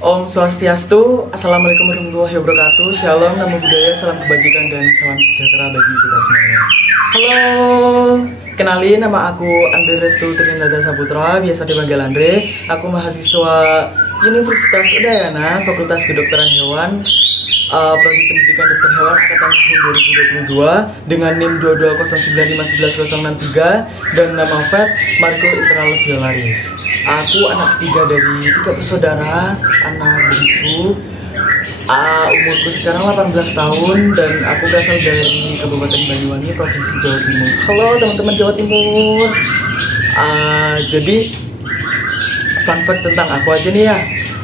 Om Swastiastu, Assalamualaikum warahmatullahi wabarakatuh. Shalom, namo buddhaya, salam kebajikan dan salam sejahtera bagi kita semuanya. Halo, kenalin nama aku Andre Restu Trinanda Saputra, biasa dipanggil Andre. Aku mahasiswa Universitas Udayana, Fakultas Kedokteran Hewan, Prodi Pendidikan Dokter Hewan angkatan tahun 2022 dengan NIM 220951163 dan nama VET Marco Internal Biolaris. Aku anak ketiga dari 3 bersaudara, anak biksu. Umurku sekarang 18 tahun dan aku berasal dari Kabupaten Banyuwangi, Provinsi Jawa Timur. Halo teman-teman Jawa Timur. Jadi fun fact tentang aku aja nih ya.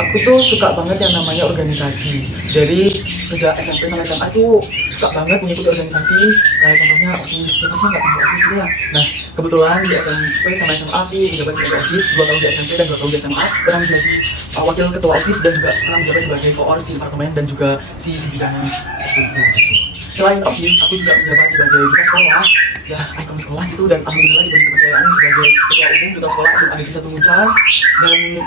Aku tuh suka banget yang namanya organisasi. Dari sejak SMP sampai SMA tuh suka banget mengikuti organisasi. Kayak contohnya OSIS, siapa sih nggak tahu OSIS gitu ya. Nah kebetulan di SMP sama SMA aku menjabat sebagai OSIS 2 tahun di SMP dan 2 tahun di SMA. Pernah menjadi wakil ketua OSIS dan juga pernah menjabat sebagai koor si departemen dan juga si bidang. Selain OSIS, aku juga menjabat sebagai duta sekolah, ya ikon sekolah gitu, dan alhamdulillah diberi kepercayaan sebagai ketua umum duta sekolah SMA Negeri 1 Muncar. Dan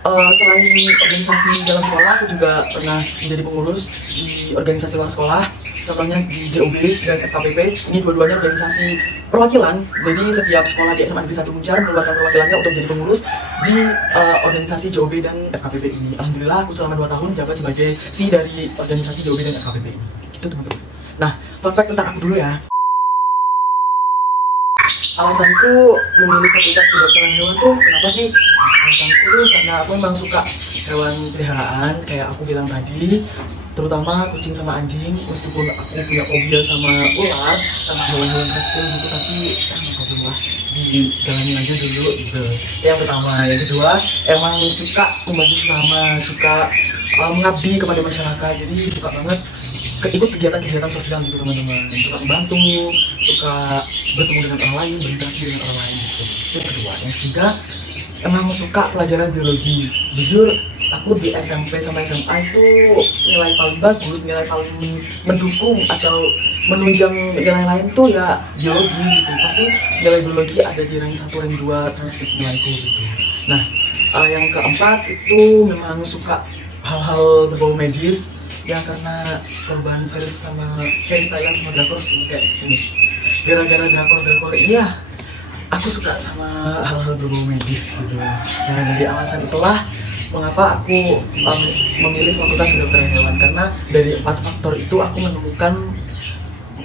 selain organisasi dalam sekolah, aku juga pernah menjadi pengurus di organisasi luar sekolah, contohnya di JOB dan FKPP. Ini dua-duanya organisasi perwakilan, jadi setiap sekolah di SMA Negeri 1 Muncar mengeluarkan perwakilannya untuk jadi pengurus di organisasi JOB dan FKPP ini. Alhamdulillah aku selama 2 tahun jabat sebagai si dari organisasi JOB dan FKPP ini. Gitu teman-teman. Nah, fun fact tentang aku dulu ya. Alasanku memilih fakultas kedokteran hewan tuh kenapa sih? Alasanku tuh karena aku memang suka hewan peliharaan kayak aku bilang tadi, terutama kucing sama anjing. Meskipun aku punya fobia sama ular, sama hewan-hewan reptil gitu, tapi nggak problem lah, dijalanin aja dulu gitu. Yang pertama, yang kedua, emang suka membantu sesama, suka mengabdi kepada masyarakat, jadi suka banget ikut kegiatan-kegiatan sosial gitu teman-teman, suka membantu, suka bertemu dengan orang lain, berinteraksi dengan orang lain gitu. Itu yang kedua. Yang ketiga, emang suka pelajaran biologi. Jujur aku di SMP sama SMA itu nilai paling bagus, nilai paling mendukung atau menunjang nilai lain tuh ya biologi gitu. Pasti nilai biologi ada di rank 1, rank 2 transkrip nilaiku gitu. Nah, yang keempat itu memang suka hal-hal berbau medis. Ya karena korban series Thailand sama drakor sih kayak ini. Gara-gara drakor ini ya aku suka sama hal-hal berbau medis gitu. Nah dari alasan itulah mengapa aku memilih fakultas kedokteran hewan, karena dari 4 faktor itu aku menemukan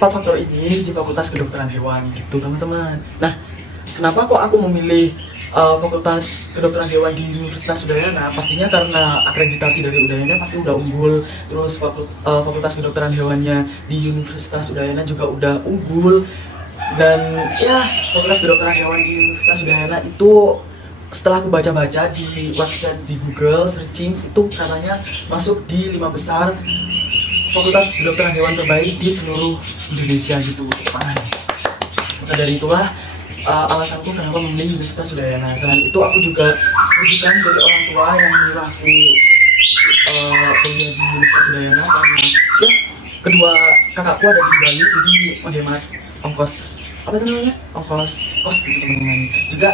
4 faktor ini di fakultas kedokteran hewan gitu teman-teman. Nah kenapa kok aku memilih fakultas kedokteran hewan di Universitas Udayana? Pastinya karena akreditasi dari Udayana pasti udah unggul. Terus fakultas kedokteran hewannya di Universitas Udayana juga udah unggul. Dan ya fakultas kedokteran hewan di Universitas Udayana itu setelah aku baca-baca di website di Google searching itu katanya masuk di 5 besar fakultas kedokteran hewan terbaik di seluruh Indonesia gitu. Maka dari itulah alasanku kenapa memilih Universitas Udayana. Selain itu aku juga rujukan dari orang tua yang menyuruh aku kuliah di Universitas Udayana karena ya kedua kakakku ada di Bali, jadi menghemat ongkos kos gitu teman-teman. Juga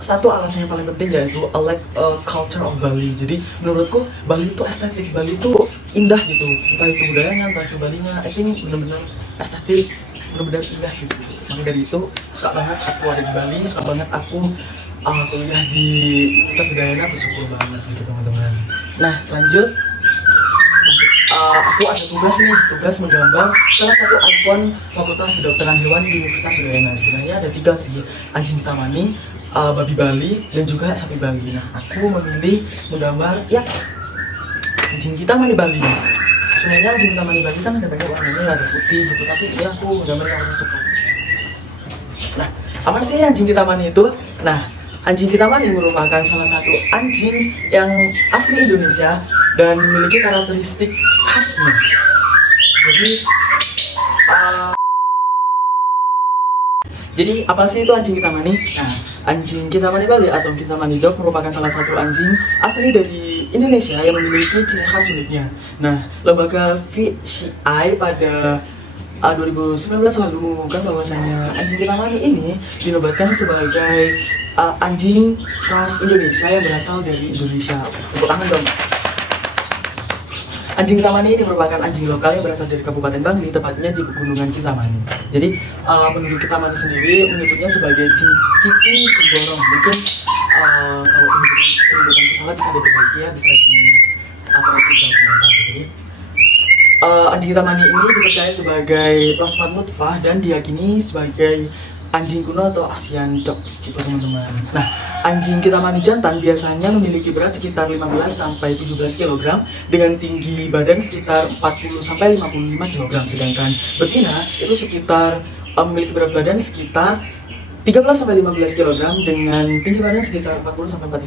satu alasan yang paling penting yaitu I like culture of Bali. Jadi menurutku Bali itu estetik, Bali itu indah gitu, entah itu budayanya, entah itu Balinya. I think benar-benar estetik, benar-benar indah gitu. Maka dari itu suka banget aku ada di Bali, suka banget aku kuliah di Universitas Udayana, bersyukur banget gitu teman-teman. Nah lanjut aku ada tugas menggambar salah satu ikon Fakultas Kedokteran Hewan di Universitas Udayana. Sebenarnya ada 3 sih, anjing tamani, babi Bali, dan juga sapi Bali. Nah, aku memilih menggambar ya anjing kita mani Bali. Sebenarnya anjing tamani Bali kan ada banyak warnanya, ada putih gitu, tapi ya aku menggambar yang warna coklat. Nah, apa sih anjing kita mani itu? Nah, anjing kita mani merupakan salah satu anjing yang asli Indonesia dan memiliki karakteristik khasnya. Jadi apa sih itu anjing kita mani? Nah, anjing kita mani Bali atau kita mani dog merupakan salah satu anjing asli dari Indonesia yang memiliki ciri khas uniknya. Nah, lembaga VCI pada 2019 lalu mengumumkan bahwasanya anjing kita mani ini dinobatkan sebagai anjing khas Indonesia yang berasal dari Indonesia. Tepuk tangan dong. Anjing Kintamani ini merupakan anjing lokal yang berasal dari Kabupaten Bangli, tepatnya di Pegunungan Kintamani. Jadi penduduk Kintamani sendiri menyebutnya sebagai cici pemborong. Mungkin kalau penyebutan salah bisa diperbaiki ya, bisa diaturasi di komentar. Jadi anjing Kintamani ini dipercaya sebagai plasmat nutfah dan diyakini sebagai anjing kuno atau Asian Dogs gitu teman-teman. Nah, anjing Kintamani jantan biasanya memiliki berat sekitar 15-17 kg dengan tinggi badan sekitar 40-55 kg, sedangkan betina itu sekitar memiliki berat badan sekitar 13-15 kg dengan tinggi badan sekitar 40-45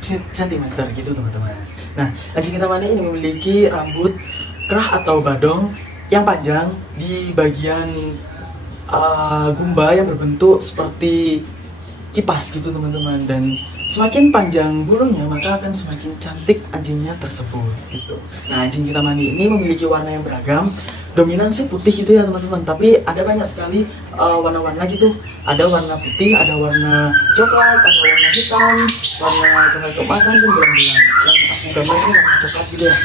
cm gitu teman-teman. Nah, anjing Kintamani ini memiliki rambut kerah atau badong yang panjang di bagian gumba yang berbentuk seperti kipas gitu teman-teman, dan semakin panjang bulunya maka akan semakin cantik anjingnya tersebut gitu. Nah, anjing Kintamani ini memiliki warna yang beragam, dominan sih putih gitu ya teman-teman, tapi ada banyak sekali warna-warna gitu. Ada warna putih, ada warna coklat, ada warna hitam, warna coklat keemasan dan belang-belang. Yang aku gambar ini warna coklat gitu ya.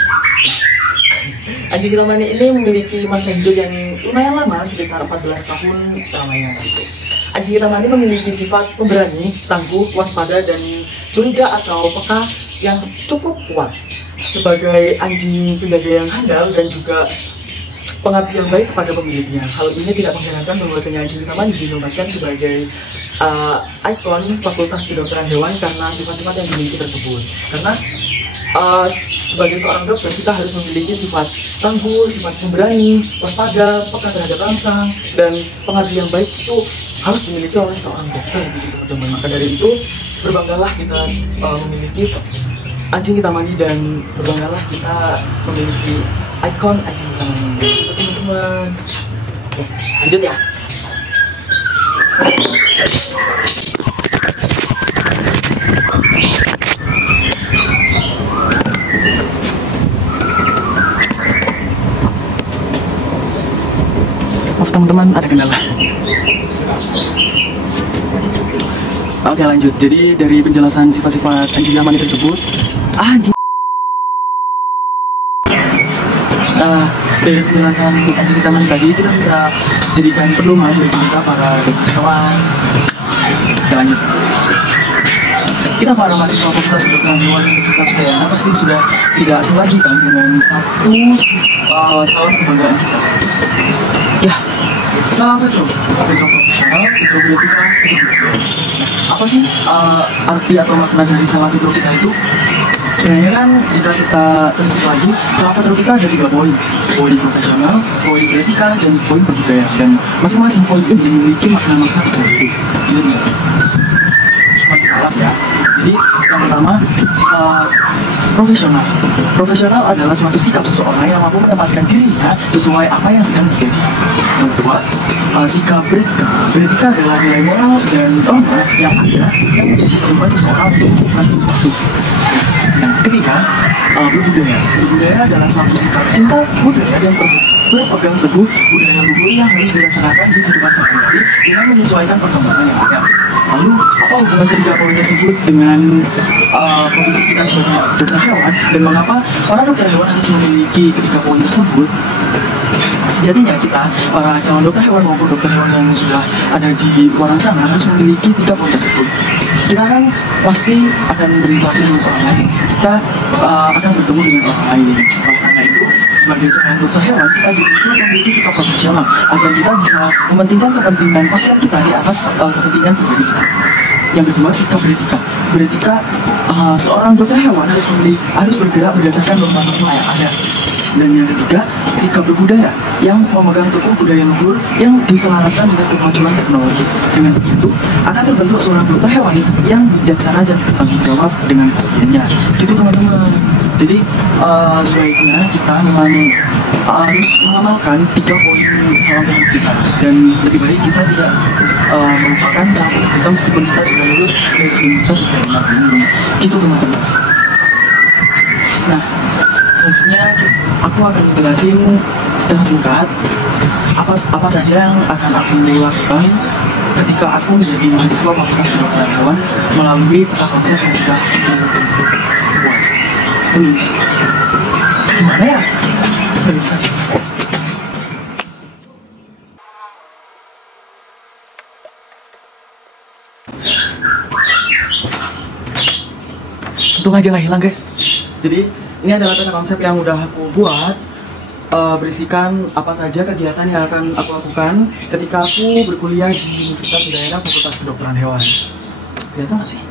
Anjing Kintamani ini memiliki masa hidup yang lumayan lama, sekitar 14 tahun lamanya gitu. Anjing Kintamani memiliki sifat pemberani, tangguh, waspada, dan curiga atau peka yang cukup kuat. Sebagai anjing penjaga yang handal dan juga pengabdi yang baik kepada pemiliknya. Hal ini tidak mengherankan bahwasanya anjing Kintamani dinobatkan sebagai ikon Fakultas Kedokteran Hewan karena sifat-sifat yang dimiliki tersebut. Karena sebagai seorang dokter kita harus memiliki sifat tangguh, sifat pemberani, waspada, peka terhadap rangsang, dan pengabdi yang baik itu harus dimiliki oleh seorang dokter gitu teman-teman. Maka dari itu berbanggalah kita memiliki anjing Kintamani dan berbanggalah kita memiliki ikon anjing Kintamani gitu teman-teman. Oke, lanjut ya. Teman-teman, ada kendala. Oke, lanjut. Jadi dari penjelasan sifat-sifat anjing Kintamani tersebut, anjing. Dari penjelasan anjing Kintamani tadi kita bisa jadikan pedoman bagi kita para hewan. Lanjut. Kita para mahasiswa Fakultas Kedokteran Hewan Universitas Udayana pasti sudah tidak asing lagi kan dengan satu salam kebanggaan kita. Ya, salam petro profesional, hidrobiologika, hidrobiologika. Nah, apa sih arti atau makna dari salam petro kita itu? Sebenarnya kan jika kita telisik lagi, salam petro kita ada 3 poin: poin profesional, poin etika, dan poin budaya. Dan masing-masing poin ini memiliki makna-makna tersendiri. Jadi, semakin alas ya. Jadi yang pertama, profesional. Profesional adalah suatu sikap seseorang yang mampu menempatkan dirinya sesuai apa yang sedang terjadi. Yang kedua, sikap beretika. Beretika adalah nilai moral dan norma yang ada yang menjadi pedoman seseorang untuk melakukan sesuatu. Yang ketiga, berbudaya. Berbudaya adalah suatu sikap cinta budaya dan berpegang teguh budaya luhur yang harus dirasakan di kehidupan sehari-hari dengan menyesuaikan perkembangan yang ada. Lalu, apa hubungan ketiga poin tersebut dengan profesi kita sebagai dokter hewan, dan mengapa para dokter hewan harus memiliki ketiga poin tersebut? Sejatinya kita, para calon dokter hewan maupun dokter hewan yang sudah ada di luar sana harus memiliki 3 poin tersebut. Kita kan pasti akan berinteraksi dengan orang lain, kita akan bertemu dengan orang lain. Oleh karena itu, sebagai seorang dokter hewan, kita juga perlu memiliki sikap profesional agar kita bisa mementingkan kepentingan pasien kita di atas kepentingan pribadi kita. Yang kedua, sikap beretika. Beretika, seorang dokter hewan harus bergerak berdasarkan norma-norma yang ada. Dan yang ketiga, sikap berbudaya yang memegang teguh budaya luhur yang diselaraskan dengan kemajuan teknologi. Dengan begitu, akan terbentuk seorang dokter hewan yang bijaksana dan bertanggung jawab dengan pasiennya. Gitu teman-teman. Jadi sebaiknya kita memang harus mengamalkan 3 poin salam teknik kita, dan lebih baik kita tidak melupakan salam teknik kita meskipun kita sudah lulus dari universitas ini. Gitu teman-teman. Nah, selanjutnya aku akan menjelaskan secara singkat apa saja yang akan aku lakukan ketika aku menjadi mahasiswa fakultas kedokteran hewan melalui peta konsep yang sudah aku buat. Gimana ya? Untung aja nggak hilang, guys. Jadi ini adalah peta konsep yang udah aku buat, berisikan apa saja kegiatan yang akan aku lakukan ketika aku berkuliah di Universitas Udayana Fakultas Kedokteran Hewan. Kelihatan nggak sih?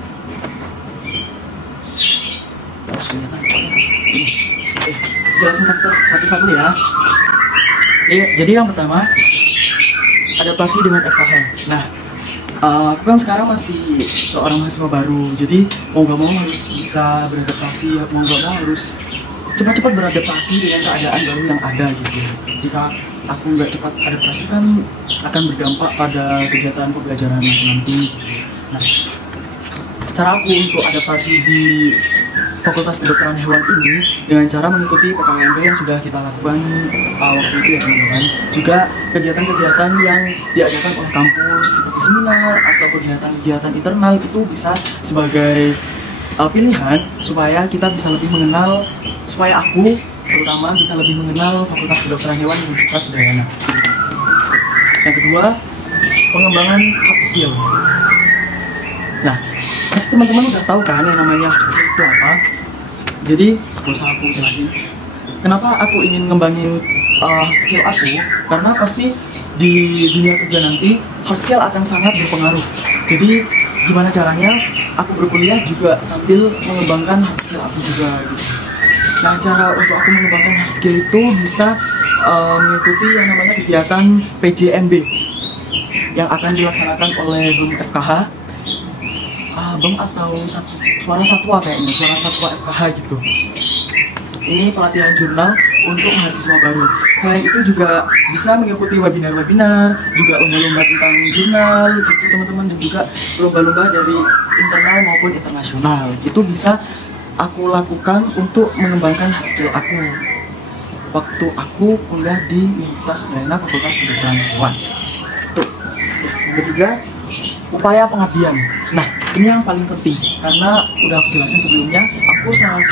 Jelasin satu-satu ya. Jadi yang pertama, adaptasi dengan FKH. Nah, aku kan sekarang masih seorang mahasiswa baru, jadi mau gak mau harus bisa beradaptasi, mau gak mau harus cepat-cepat beradaptasi dengan keadaan baru yang ada gitu. Jika aku nggak cepat adaptasi kan akan berdampak pada kegiatan pembelajaran aku nanti. Nah, cara aku untuk adaptasi di Fakultas Kedokteran Hewan ini dengan cara mengikuti PKWMB yang sudah kita lakukan waktu itu ya teman-teman. Juga kegiatan-kegiatan yang diadakan oleh kampus seperti seminar atau kegiatan-kegiatan internal itu bisa sebagai pilihan supaya kita bisa lebih mengenal, supaya aku terutama bisa lebih mengenal Fakultas Kedokteran Hewan di Universitas Udayana. Yang kedua, pengembangan hard skill. Nah, pasti teman-teman udah tahu kan yang namanya hard skill itu apa. Jadi gak usah aku jelasin kenapa aku ingin ngembangin hard skill aku, karena pasti di dunia kerja nanti hard skill akan sangat berpengaruh. Jadi gimana caranya aku berkuliah juga sambil mengembangkan hard skill aku juga gitu. Nah, cara untuk aku mengembangkan hard skill itu bisa mengikuti yang namanya kegiatan PJMB yang akan dilaksanakan oleh BEM FKH, BEM atau suara satwa kayaknya, suara satwa FKH gitu. Ini pelatihan jurnal untuk mahasiswa baru. Selain itu juga bisa mengikuti webinar-webinar, juga lomba-lomba tentang jurnal gitu teman-teman, dan juga lomba-lomba dari internal maupun internasional. Itu bisa aku lakukan untuk mengembangkan skill aku waktu aku kuliah di Universitas Udayana Fakultas Kedokteran Hewan. Yang ketiga, upaya pengabdian. Nah, ini yang paling penting karena udah aku jelasin sebelumnya, aku sangat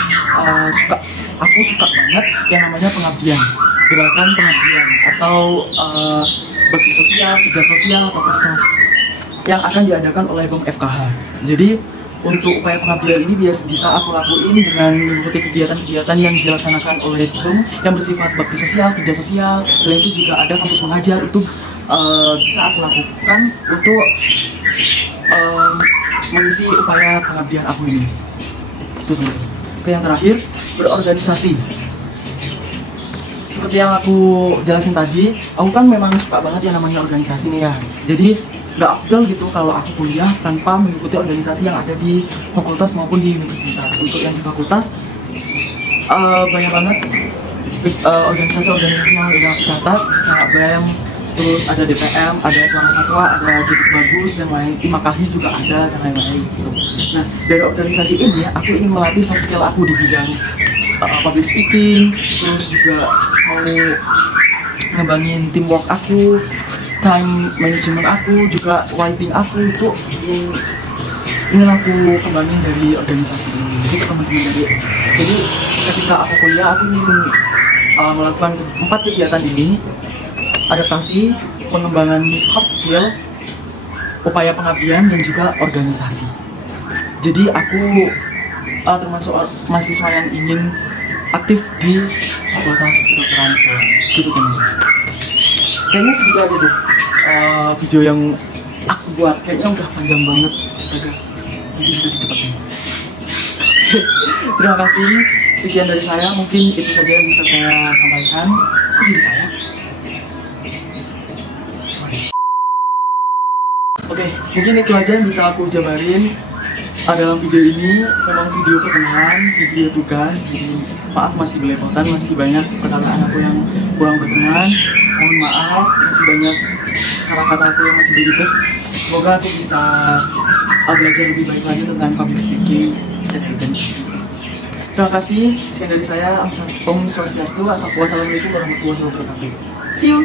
suka banget yang namanya pengabdian, gerakan pengabdian atau bakti sosial, kerja sosial atau kersos yang akan diadakan oleh BEM FKH. Jadi untuk upaya pengabdian ini bisa aku lakuin dengan mengikuti kegiatan-kegiatan yang dilaksanakan oleh BEM yang bersifat bakti sosial, kerja sosial. Selain itu juga ada kampus mengajar, itu bisa aku lakukan untuk mengisi upaya pengabdian aku ini. Itu teman-teman. Oke, yang terakhir, berorganisasi. Seperti yang aku jelasin tadi, aku kan memang suka banget yang namanya organisasi nih ya. Jadi nggak afdal gitu kalau aku kuliah tanpa mengikuti organisasi yang ada di fakultas maupun di universitas. Untuk yang di fakultas banyak banget organisasi-organisasi yang udah aku catat, kayak BEM, terus ada DPM, ada Suara Satwa, ada Jadi Bagus, dan lain, Imakahi juga ada, dan lain-lain gitu. Nah, dari organisasi ini aku ingin melatih soft skill aku di bidang public speaking, terus juga mau ngembangin teamwork aku, time management aku, juga writing aku, itu ingin aku kembangin dari organisasi ini. Jadi teman-teman, jadi ketika aku kuliah aku ingin melakukan 4 kegiatan ini: adaptasi, pengembangan hard skill, upaya pengabdian, dan juga organisasi. Jadi aku termasuk mahasiswa yang ingin aktif di Fakultas Kedokteran Hewan. Gitu teman-teman. Kayaknya segitu aja deh video yang aku buat, kayaknya udah panjang banget. Astaga, mungkin bisa dicepetin. Terima kasih, sekian dari saya. Mungkin itu saja yang bisa saya sampaikan. Kok jadi saya? Sorry. Oke, mungkin itu aja yang bisa aku jabarin dalam video ini. Memang video perkenalan, video tugas, jadi maaf masih belepotan, masih banyak perkataan aku yang kurang berkenan. Mohon maaf, masih banyak kata-kata aku yang masih belibet. Semoga aku bisa belajar lebih baik lagi tentang public speaking, bisa dari dan terima kasih, sekian dari saya. Om Swastiastu, Assalamualaikum warahmatullahi wabarakatuh. See you.